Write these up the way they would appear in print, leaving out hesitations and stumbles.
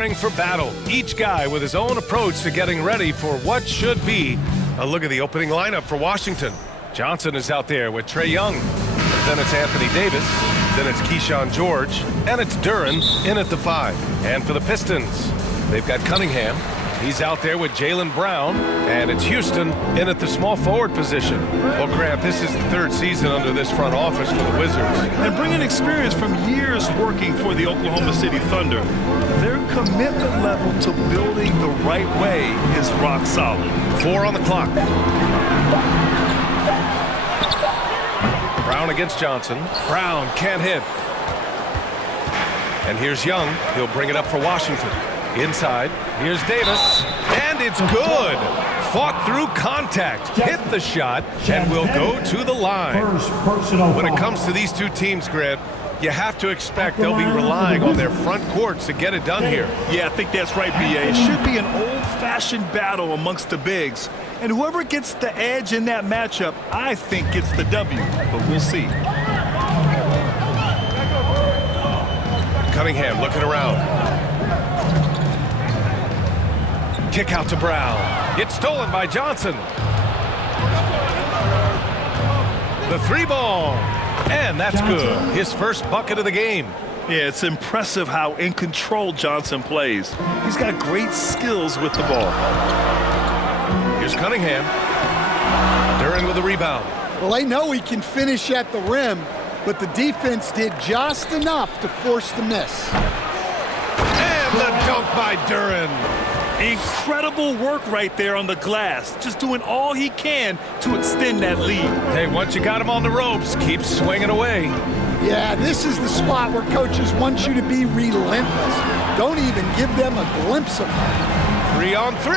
For battle, each guy with his own approach to getting ready for what should be a look at the opening lineup for Washington. Johnson is out there with Trae Young. Then it's Anthony Davis. Then it's Keyshawn George. And it's Duren in at the 5. And for the Pistons, they've got Cunningham. He's out there with Jaylen Brown. And it's Houston in at the small forward position. Well, Grant, this is the 3rd season under this front office for the Wizards. And bringing experience from years working for the Oklahoma City Thunder, their commitment level to building the right way is rock solid. 4 on the clock. Brown against Johnson. Brown can't hit. And here's Young. He'll bring it up for Washington. Inside, here's Davis, and it's good. Fought through contact, hit the shot, and will go to the line. When it comes to these two teams, Grant, you have to expect they'll be relying on their front courts to get it done here. Yeah, I think that's right, B.A. It should be an old-fashioned battle amongst the bigs. And whoever gets the edge in that matchup, I think gets the W, but we'll see. Cunningham looking around. Kick out to Brown. It's stolen by Johnson. The 3-ball. And that's good. His first bucket of the game. Yeah, it's impressive how in control Johnson plays. He's got great skills with the ball. Here's Cunningham. Duren with the rebound. Well, they know he can finish at the rim, but the defense did just enough to force the miss. And the dunk by Duren. Incredible work right there on the glass. Just doing all he can to extend that lead. Hey, once you got him on the ropes, keep swinging away. Yeah, this is the spot where coaches want you to be relentless. Don't even give them a glimpse of it. 3 on 3.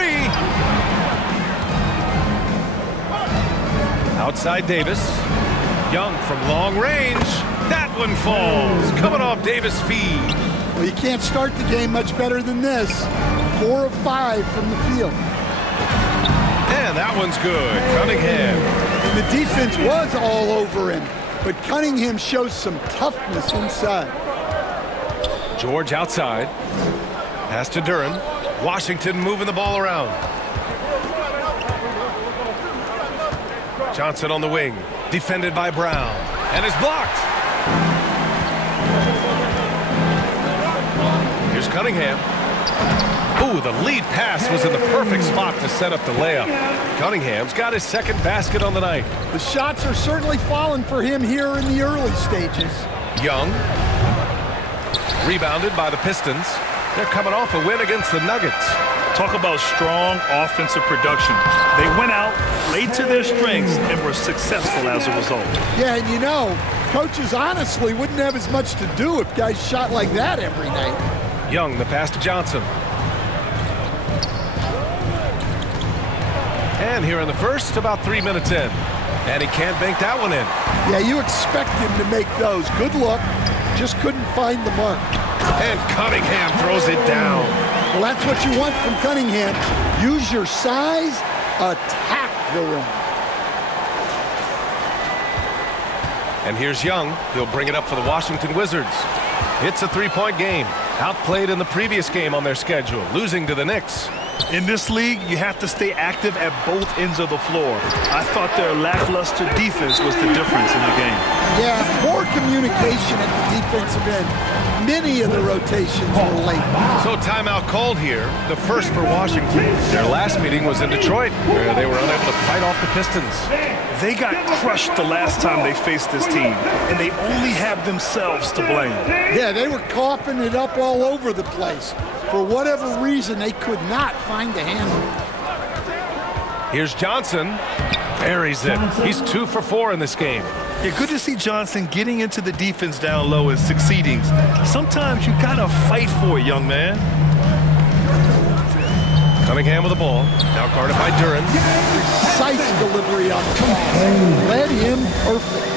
Outside Davis. Young from long range. That one falls. Coming off Davis' feed. Well, you can't start the game much better than this. 4 of 5 from the field. And that one's good. Cunningham. And the defense was all over him, but Cunningham shows some toughness inside. George outside. Pass to Duren. Washington moving the ball around. Johnson on the wing. Defended by Brown. And is blocked. Here's Cunningham. Ooh, the lead pass was in the perfect spot to set up the layup. Cunningham's got his 2nd basket on the night. The shots are certainly falling for him here in the early stages. Young. Rebounded by the Pistons. They're coming off a win against the Nuggets. Talk about strong offensive production. They went out, played to their strengths, and were successful as a result. Yeah, and you know, coaches honestly wouldn't have as much to do if guys shot like that every night. Young, the pass to Johnson. And here in the first, about 3 minutes in. And he can't bank that one in. Yeah, you expect him to make those. Good look. Just couldn't find the mark. And Cunningham throws it down. Well, that's what you want from Cunningham. Use your size, attack the rim. And here's Young. He'll bring it up for the Washington Wizards. It's a 3-point game. Outplayed in the previous game on their schedule, losing to the Knicks. In this league, you have to stay active at both ends of the floor. I thought their lackluster defense was the difference in the game. Yeah, poor communication at the defensive end. Many of the rotations were late. So timeout called here, the first for Washington. Their last meeting was in Detroit, where they were unable to fight off the Pistons. They got crushed the last time they faced this team, and they only have themselves to blame. Yeah, they were coughing it up all over the place. For whatever reason, they could not find the handle. Here's Johnson. Buries it. He's 2 for 4 in this game. Yeah, good to see Johnson getting into the defense down low and succeeding. Sometimes you gotta fight for it, young man. Cunningham with the ball. Now guarded by Duren. Precise delivery on the pass. Led him perfect.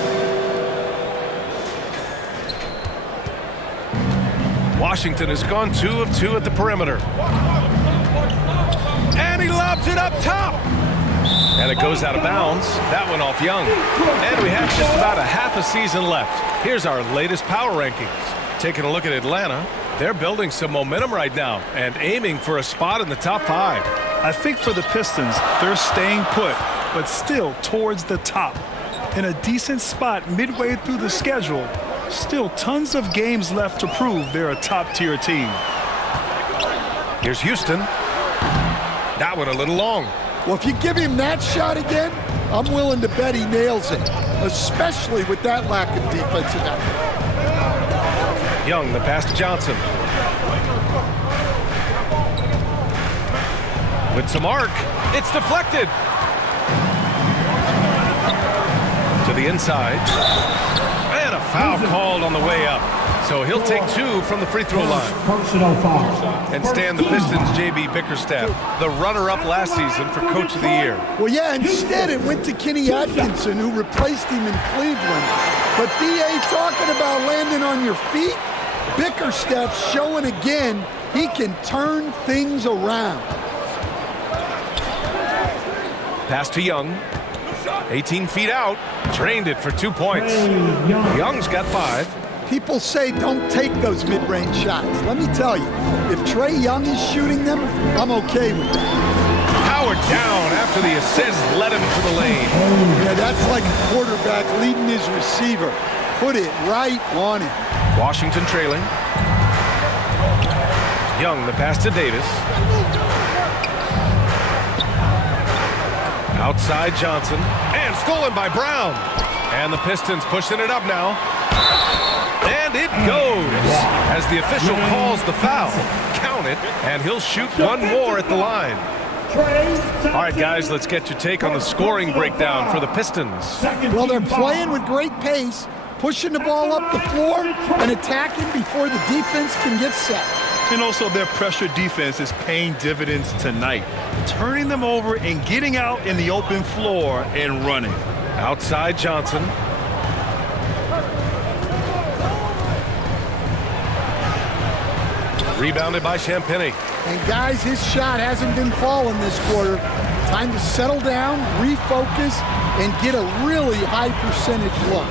Washington has gone 2 of 2 at the perimeter. And he lobs it up top. And it goes out of bounds. That one off Young. And we have just about a half a season left. Here's our latest power rankings. Taking a look at Atlanta. They're building some momentum right now and aiming for a spot in the top 5. I think for the Pistons, they're staying put, but still towards the top. In a decent spot midway through the schedule, still tons of games left to prove they're a top-tier team. Here's Houston. That one a little long. Well, if you give him that shot again, I'm willing to bet he nails it, especially with that lack of defensive effort. Young, the pass to Johnson. With some arc, it's deflected. To the inside. And a foul called on the way up. So he'll take 2 from the free throw line. Personal foul. And stand the Pistons, J.B. Bickerstaff, the runner-up last season for Coach of the Year. Well, yeah, instead it went to Kenny Atkinson, who replaced him in Cleveland. But B.A. talking about landing on your feet, Bickerstaff showing again he can turn things around. Pass to Young. 18 feet out. Drained it for 2 points. Young's got 5. People say don't take those mid-range shots. Let me tell you, if Trae Young is shooting them, I'm okay with that. Howard down after the assist led him to the lane. Yeah, that's like a quarterback leading his receiver. Put it right on him. Washington trailing. Young, the pass to Davis. Outside Johnson. And stolen by Brown. And the Pistons pushing it up now. And it goes as the official calls the foul. Count it, and he'll shoot one more at the line. All right, guys, let's get your take on the scoring breakdown for the Pistons. Well, they're playing with great pace, pushing the ball up the floor and attacking before the defense can get set. And also their pressure defense is paying dividends tonight, turning them over and getting out in the open floor and running. Outside Johnson. Rebounded by Champagnie. And guys, his shot hasn't been falling this quarter. Time to settle down, refocus, and get a really high percentage look.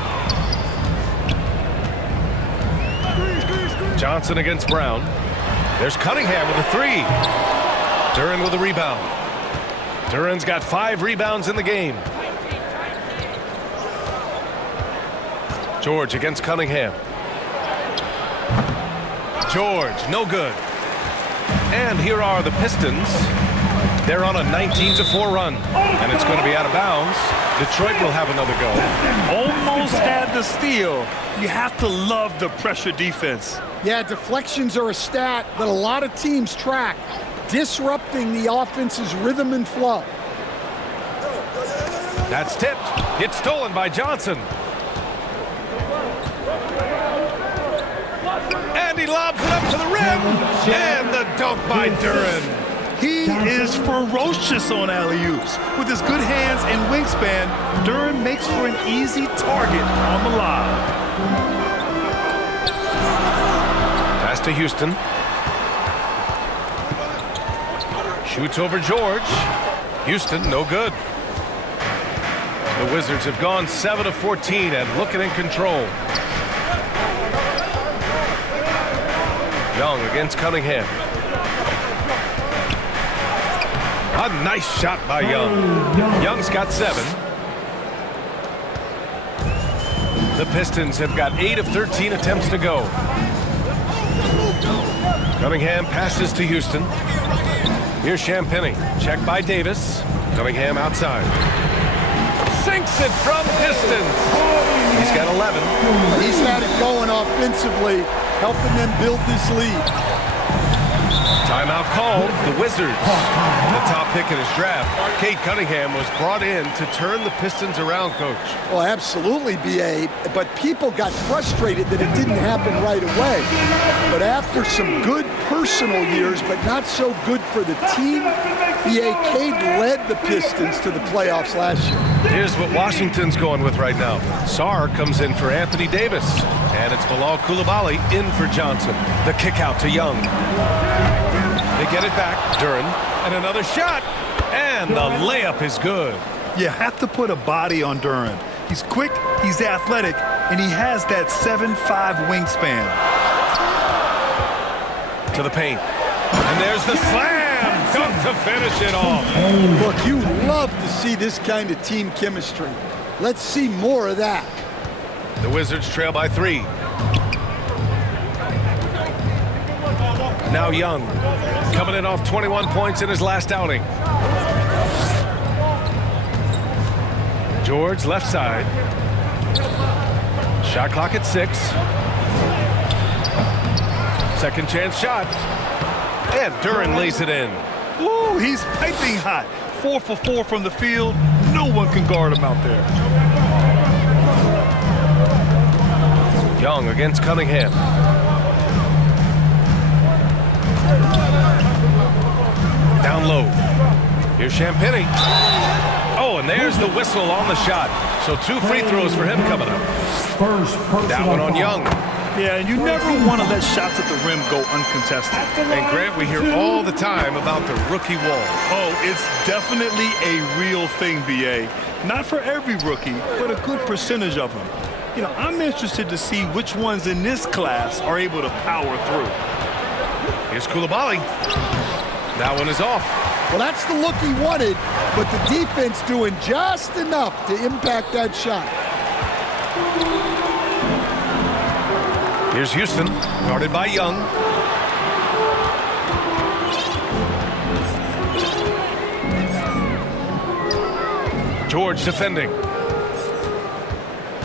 Johnson against Brown. There's Cunningham with a 3. Duren with a rebound. Duren's got 5 rebounds in the game. George against Cunningham. George, no good. And here are the Pistons. They're on a 19-4 run, and it's going to be out of bounds. Detroit will have another go. Almost had the steal. You have to love the pressure defense. Yeah, deflections are a stat that a lot of teams track, disrupting the offense's rhythm and flow. That's tipped. It's stolen by Johnson. And he lobs it up to the rim. And the dunk by Duren. He is ferocious on alley-oops. With his good hands and wingspan, Duren makes for an easy target on the lob. Pass to Houston. Shoots over George. Houston, no good. The Wizards have gone 7 of 14 and looking in control. Young against Cunningham. A nice shot by Young. Young's got 7. The Pistons have got 8 of 13 attempts to go. Cunningham passes to Houston. Here's Champagnie. Check by Davis. Cunningham outside. Sinks it from distance. He's got 11. He's had it going offensively, helping them build this lead. Timeout called. The Wizards, the top pick in his draft. Cade Cunningham was brought in to turn the Pistons around, Coach. Well, absolutely, B.A., but people got frustrated that it didn't happen right away. But after some good personal years, but not so good for the team, B.A., Cade led the Pistons to the playoffs last year. Here's what Washington's going with right now. Sarr comes in for Anthony Davis, and it's Bilal Coulibaly in for Johnson. The kick out to Young. They get it back. Duren, and another shot, and the layup is good. You have to put a body on Duren. He's quick, he's athletic, and he has that 7'5" wingspan. To the paint. And there's the slam dunk to finish it off. Look, you love to see this kind of team chemistry. Let's see more of that. The Wizards trail by 3. Now Young, coming in off 21 points in his last outing. George, left side. Shot clock at 6. Second chance shot. And Duren lays it in. Ooh, he's piping hot. 4 for 4 from the field. No one can guard him out there. Young against Cunningham. Down low. Here's Champagnie. Oh, and there's the whistle on the shot. So 2 free throws for him coming up. That one on Young. Yeah, and you never want to let shots at the rim go uncontested. And Grant, we hear all the time about the rookie wall. Oh, it's definitely a real thing, B.A. Not for every rookie, but a good percentage of them. You know, I'm interested to see which ones in this class are able to power through. Here's Coulibaly. That one is off. Well, that's the look he wanted, but the defense doing just enough to impact that shot. Here's Houston, guarded by Young. George defending.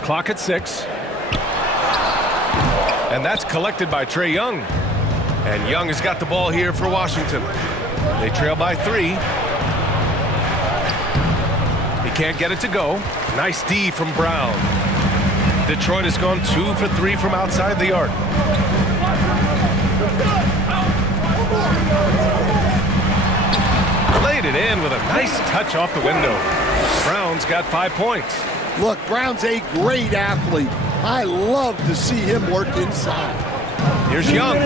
Clock at 6. And that's collected by Trae Young. And Young has got the ball here for Washington. They trail by 3. He can't get it to go. Nice D from Brown. Detroit has gone 2 for 3 from outside the arc. Laid it in with a nice touch off the window. Brown's got 5 points. Look, Brown's a great athlete. I love to see him work inside. Here's Young.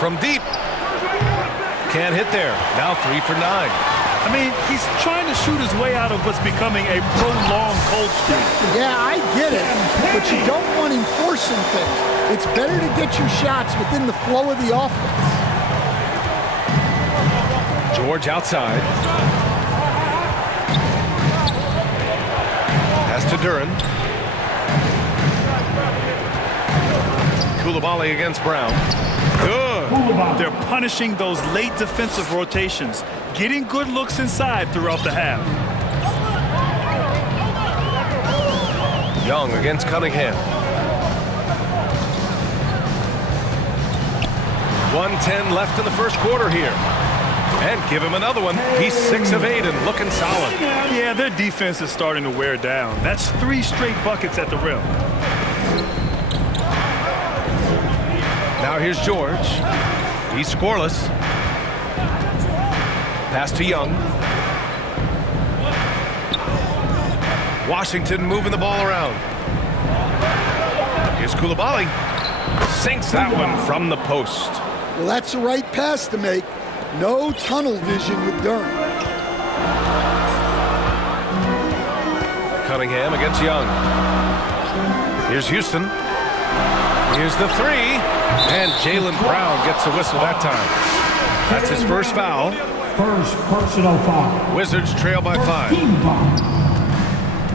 From deep. Can't hit there. Now 3 for 9. I mean, he's trying to shoot his way out of what's becoming a prolonged cold streak. Yeah, I get it, but you don't want him forcing things. It's better to get your shots within the flow of the offense. George outside. Pass to Duren. Coulibaly against Brown. Good. They're punishing those late defensive rotations, getting good looks inside throughout the half. Young against Cunningham. 1:10 left in the first quarter here. And give him another one. He's 6 of 8 and looking solid. Yeah, their defense is starting to wear down. That's 3 straight buckets at the rim. Now here's George. He's scoreless. Pass to Young. Washington moving the ball around. Here's Coulibaly. Sinks that one from the post. Well, that's the right pass to make. No tunnel vision with Duren. Cunningham against Young. Here's Houston. Here's the 3. And Jaylen Brown gets a whistle that time. That's his first foul. First personal foul. Wizards trail by 5.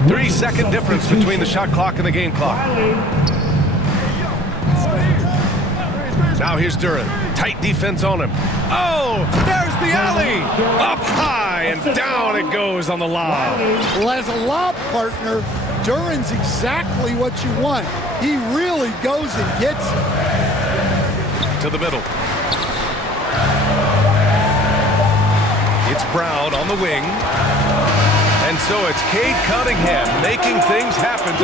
3-second difference between the shot clock and the game clock. Now here's Duren. Tight defense on him. Oh, there's the alley. Up high and down it goes on the lob. Well, as a lob partner, Duren's exactly what you want. He really goes and gets it. To the middle. It's Brown on the wing. And so it's Cade Cunningham making things happen.